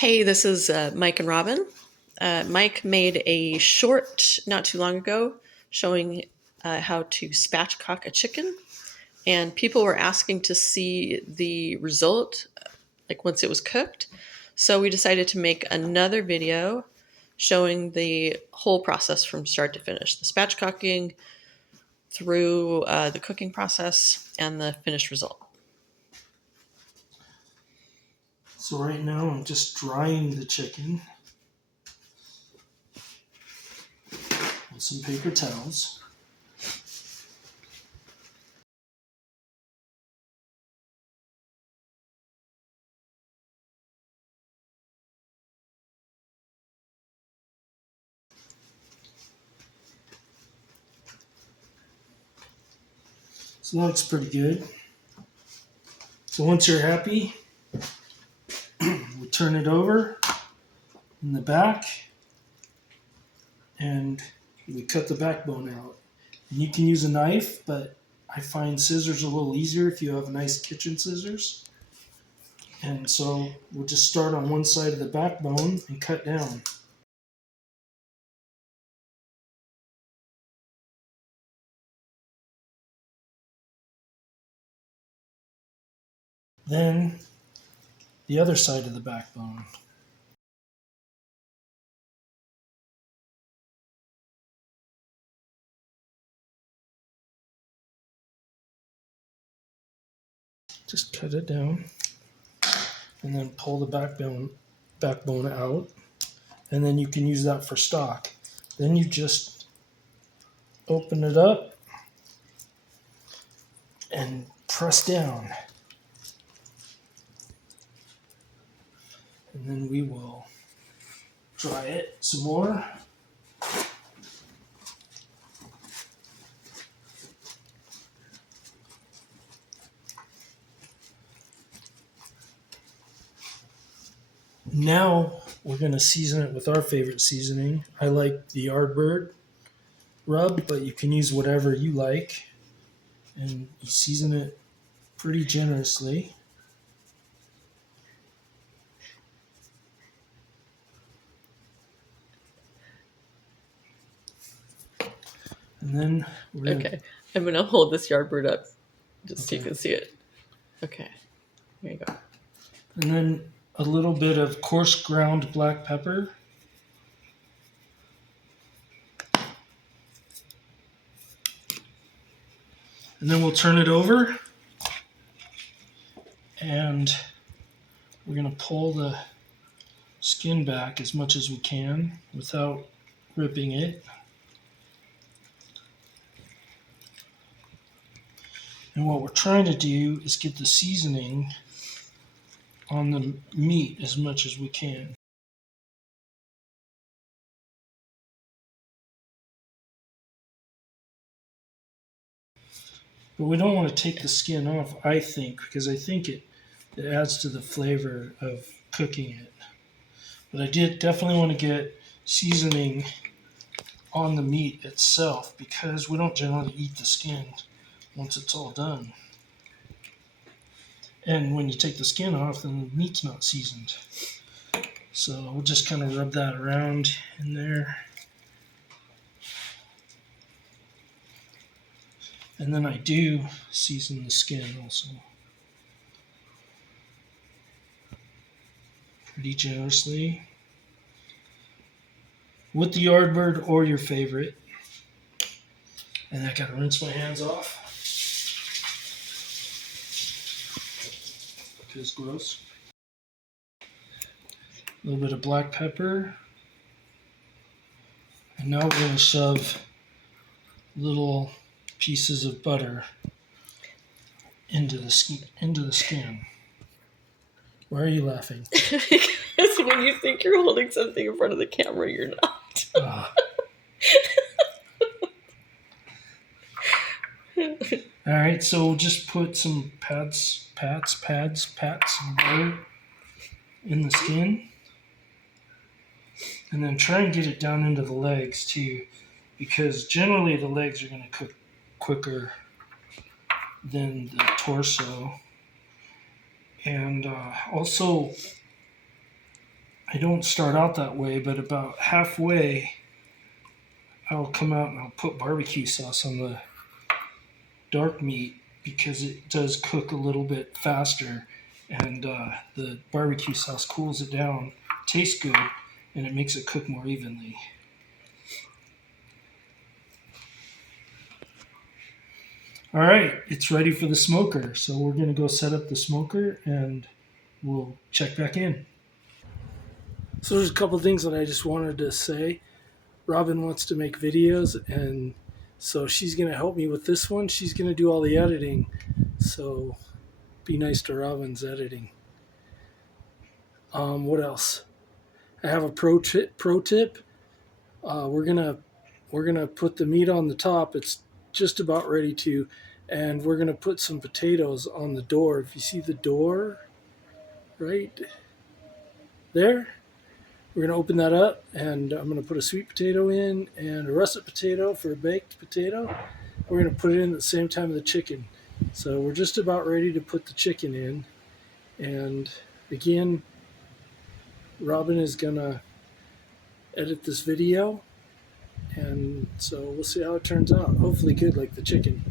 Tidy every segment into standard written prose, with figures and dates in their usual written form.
Hey, this is Mike and Robin. Mike made a short not too long ago showing how to spatchcock a chicken, and people were asking to see the result, like once it was cooked. So we decided to make another video showing the whole process from start to finish, the spatchcocking through the cooking process and the finished result. So right now I'm just drying the chicken with some paper towels. So that looks pretty good. So once you're happy, we turn it over in the back and we cut the backbone out. And you can use a knife, but I find scissors a little easier if you have nice kitchen scissors. And so we'll just start on one side of the backbone and cut down. Then the other side of the backbone. Just cut it down and then pull the backbone out, and then you can use that for stock. Then you just open it up and press down, and then we will dry it some more. Now we're going to season it with our favorite seasoning. I like the Yardbird rub, but you can use whatever you like, and you season it pretty generously. And then we're gonna, Okay, I'm going to hold this Yardbird up just so you can see it. Okay, here you go. and then a little bit of coarse ground black pepper. And then we'll turn it over and we're going to pull the skin back as much as we can without ripping it. And what we're trying to do is get the seasoning on the meat as much as we can. But we don't want to take the skin off, I think, because I think it adds to the flavor of cooking it. But I definitely want to get seasoning on the meat itself because we don't generally eat the skin once it's all done. And when you take the skin off, then the meat's not seasoned. So we'll just kind of rub that around in there. And then I do season the skin also. Pretty generously. With the Yardbird or your favorite. And I gotta rinse my hands off. Because gross. A little bit of black pepper. And now we're gonna shove little pieces of butter into the skin. Why are you laughing? Because when you think you're holding something in front of the camera, you're not. All right, so we'll just put some pats of butter in the skin, and then try and get it down into the legs too, because generally the legs are going to cook quicker than the torso. And also I don't start out that way, but about halfway, I'll come out and I'll put barbecue sauce on the dark meat because it does cook a little bit faster, and the barbecue sauce cools it down, tastes good, and it makes it cook more evenly. All right, it's ready for the smoker, so we're going to go set up the smoker and we'll check back in. So there's a couple things that I just wanted to say. Robin wants to make videos, and so she's going to help me with this one. She's going to do all the editing, so be nice to Robin's editing. What else? I have a pro tip. We're gonna put the meat on the top. It's just about ready to, and we're gonna put some potatoes on the door. If you see the door right there, we're gonna open that up, and I'm gonna put a sweet potato in and a russet potato for a baked potato. We're gonna put it in at the same time as the chicken. So we're just about ready to put the chicken in, and again, Robin is gonna edit this video, and so we'll see how it turns out. Hopefully good, like the chicken.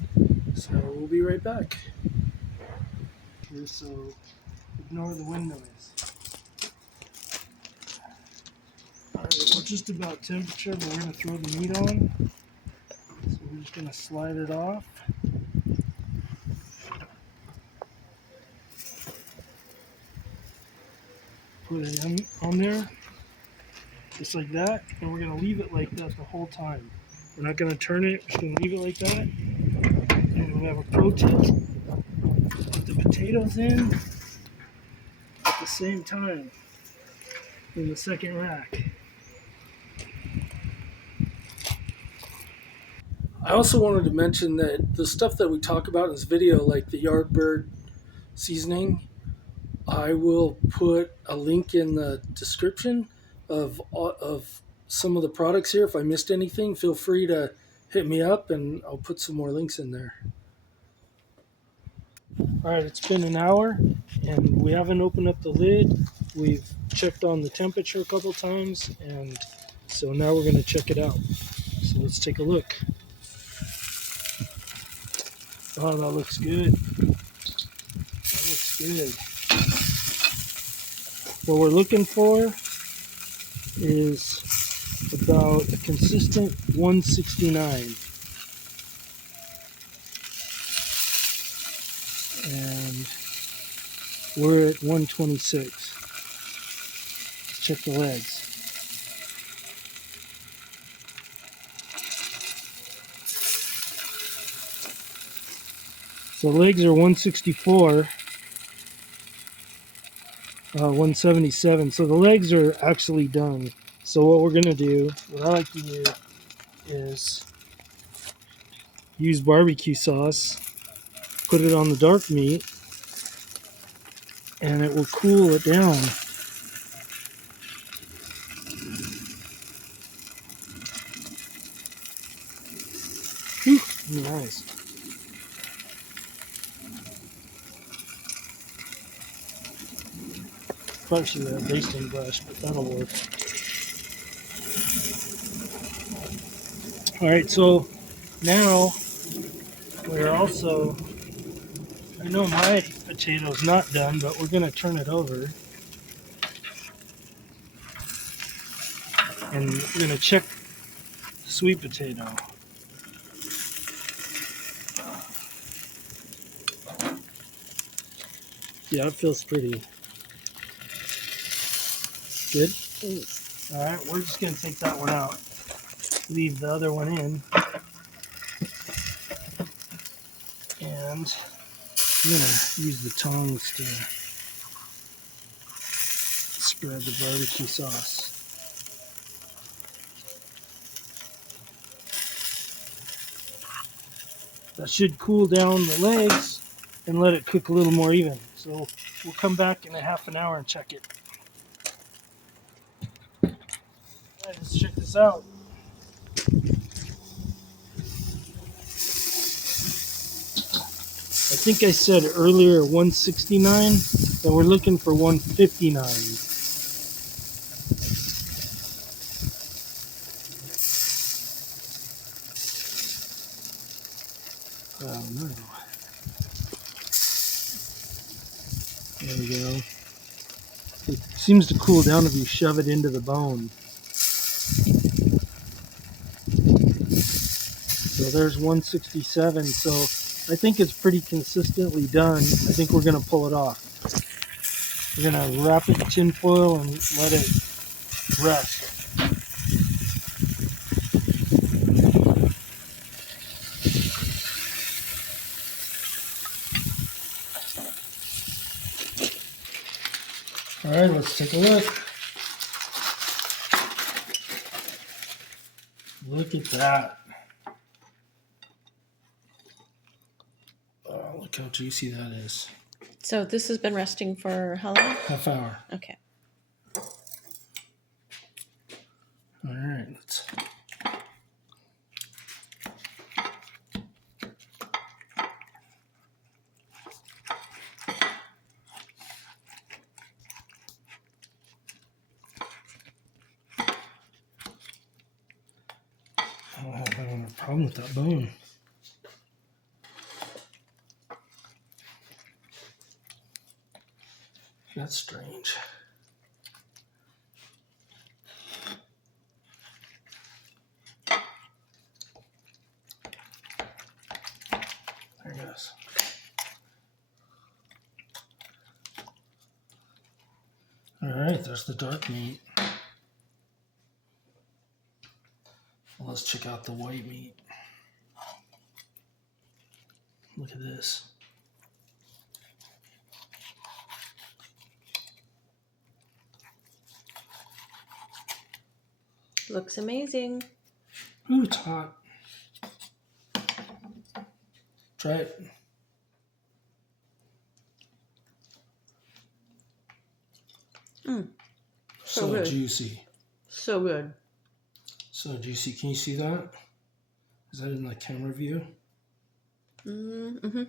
So we'll be right back. So ignore the wind noise. Alright, we're just about temperature, but we're going to throw the meat on. So we're just going to slide it off. Put it on there, just like that, and we're going to leave it like that the whole time. We're not going to turn it, we're just going to leave it like that. And we have a pro tip: put the potatoes in at the same time in the second rack. I also wanted to mention that the stuff that we talk about in this video, like the Yardbird seasoning, I will put a link in the description of some of the products here. If I missed anything, feel free to hit me up and I'll put some more links in there. All right, it's been an hour and we haven't opened up the lid. We've checked on the temperature a couple times, and so now we're going to check it out. So let's take a look. Oh, that looks good. That looks good. What we're looking for is about a consistent 169. And we're at 126. Let's check the legs. So legs are 164, 177. So the legs are actually done. So what we're gonna do, what I like to do, is use barbecue sauce, put it on the dark meat, and it will cool it down. Whew, nice. Probably should have a basting brush, but that'll work. All right, so now we're also, I know my potato's not done, but we're gonna turn it over. And we're gonna check the sweet potato. Yeah, it feels pretty good. All right, we're just gonna take that one out. Leave the other one in. And I'm gonna use the tongs to spread the barbecue sauce. That should cool down the legs and let it cook a little more even. So we'll come back in a half an hour and check it. All right, let's check this out. I think I said earlier 169, and we're looking for 159. No. There we go. It seems to cool down if you shove it into the bone. So there's 167. So I think it's pretty consistently done. I think we're going to pull it off. We're going to wrap it in tin foil and let it rest. All right, let's take a look. Look at that. Oh, look how juicy that is. So this has been resting for how long? Half hour. Okay. All right, let's. Oh, I don't have a problem with that bone. That's strange. There it goes. All right, there's the dark meat. Well, let's check out the white meat. Look at this. Looks amazing. Ooh, it's hot. Try it. So good. juicy. So good. So juicy. Can you see that? Is that in the camera view? Mm-hmm.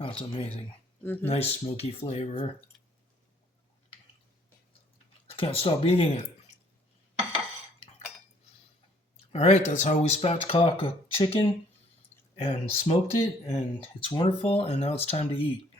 Oh, it's amazing. Mm-hmm. Nice smoky flavor. Can't stop eating it. All right, that's how we spatchcock a chicken and smoked it, and it's wonderful. And now it's time to eat.